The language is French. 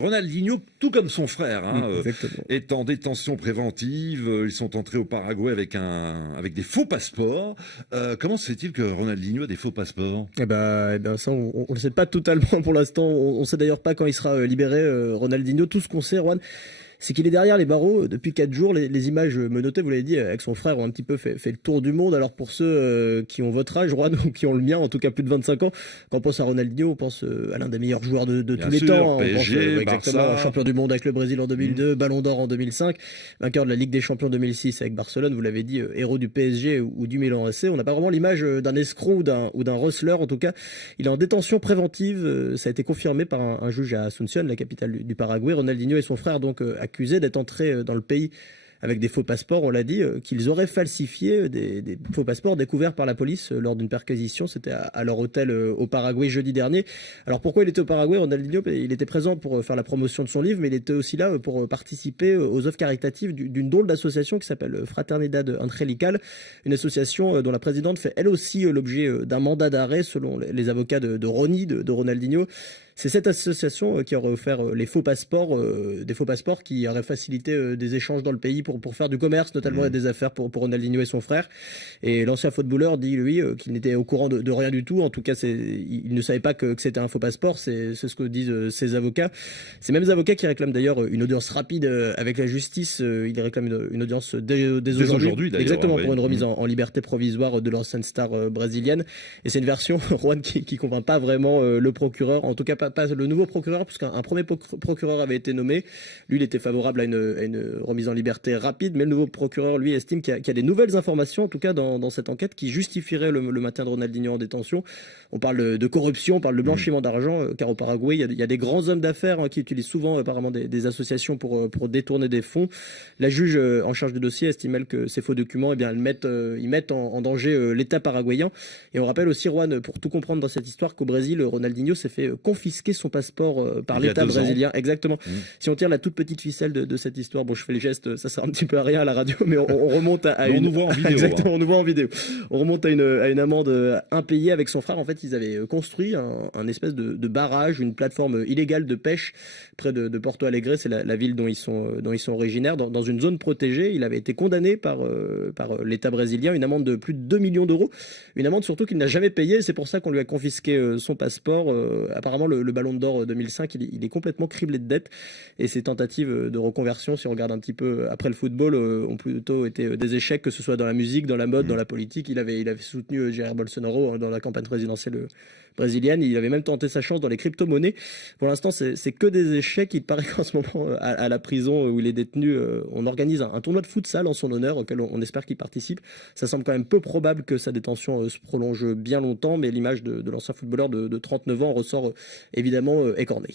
Ronaldinho, tout comme son frère, Exactement. est en détention préventive. Ils sont entrés au Paraguay avec des faux passeports. Comment se fait-il que Ronaldinho a des faux passeports? Eh ben ça, on le sait pas totalement pour l'instant. On sait d'ailleurs pas quand il sera libéré, Ronaldinho. Tout ce qu'on sait, Juan, c'est qu'il est derrière les barreaux depuis 4 jours. Les images menottées, vous l'avez dit, avec son frère ont un petit peu fait le tour du monde. Alors pour ceux qui ont votre âge, Juan, ou qui ont le mien, en tout cas plus de 25 ans, quand on pense à Ronaldinho, on pense à l'un des meilleurs joueurs de tous Bien les sûr, temps. On pense PSG, exactement Barça. champion du monde avec le Brésil en 2002, Ballon d'Or en 2005, vainqueur de la Ligue des Champions 2006 avec Barcelone, vous l'avez dit, héros du PSG ou du Milan AC. On n'a pas vraiment l'image d'un escroc ou d'un hustler. En tout cas, il est en détention préventive. Ça a été confirmé par un juge à Asunción, la capitale du Paraguay. Ronaldinho et son frère donc accusés d'être entrés dans le pays avec des faux passeports, on l'a dit, qu'ils auraient falsifié des faux passeports découverts par la police lors d'une perquisition. C'était à leur hôtel au Paraguay jeudi dernier. Alors pourquoi il était au Paraguay, Ronaldinho? Il était présent pour faire la promotion de son livre, mais il était aussi là pour participer aux œuvres caritatives d'une drôle d'association qui s'appelle Fraternidad Angelical, une association dont la présidente fait elle aussi l'objet d'un mandat d'arrêt selon les avocats de Ronny, de Ronaldinho. C'est cette association qui aurait offert les faux passeports, des faux passeports qui auraient facilité des échanges dans le pays pour faire du commerce, notamment des affaires pour Ronaldinho et son frère. Et l'ancien footballeur dit, lui, qu'il n'était au courant de rien du tout. En tout cas, il ne savait pas que c'était un faux passeport. C'est ce que disent ses avocats. Ces mêmes avocats qui réclament d'ailleurs une audience rapide avec la justice. Ils réclament une audience dès aujourd'hui. D'ailleurs. Exactement, Oui. pour une remise en liberté provisoire de l'ancienne star brésilienne. Et c'est une version, Juan, qui convainc pas vraiment le procureur. En tout cas, pas le nouveau procureur, puisqu'un premier procureur avait été nommé. Lui, il était favorable à une remise en liberté rapide, mais le nouveau procureur, lui, estime qu'il y a des nouvelles informations, en tout cas dans cette enquête, qui justifieraient le maintien de Ronaldinho en détention. On parle de corruption, on parle de blanchiment d'argent, car au Paraguay, il y a des grands hommes d'affaires qui utilisent souvent apparemment des associations pour détourner des fonds. La juge en charge du dossier estime, elle, que ces faux documents, eh bien, ils mettent en danger l'État paraguayen. Et on rappelle aussi, Juan, pour tout comprendre dans cette histoire, qu'au Brésil, Ronaldinho s'est fait confisquer son passeport par Il y a l'État 2 ans. brésilien. Exactement. Si on tire la toute petite ficelle de cette histoire, bon, je fais les gestes, ça sert un petit peu à rien à la radio, mais on remonte à Mais on une... nous voit en vidéo. Exactement, on nous voit en vidéo. On remonte à une amende impayée avec son frère. En fait, ils avaient construit un espèce de barrage, une plateforme illégale de pêche près de Porto Alegre, c'est la ville dont ils sont originaires, dans une zone protégée. Il avait été condamné par l'État brésilien, une amende de plus de 2 millions d'euros. Une amende surtout qu'il n'a jamais payée. C'est pour ça qu'on lui a confisqué son passeport. Apparemment, le Ballon d'Or 2005, il est complètement criblé de dettes. Et ses tentatives de reconversion, si on regarde un petit peu après le football, ont plutôt été des échecs, que ce soit dans la musique, dans la mode, dans la politique. Il avait soutenu Jair Bolsonaro dans la campagne présidentielle brésilienne. Il avait même tenté sa chance dans les crypto-monnaies. Pour l'instant, c'est que des échecs. Il paraît qu'en ce moment, à la prison où il est détenu, on organise un tournoi de futsal en son honneur, auquel on espère qu'il participe. Ça semble quand même peu probable que sa détention se prolonge bien longtemps, mais l'image de l'ancien footballeur de 39 ans ressort évidemment écornée.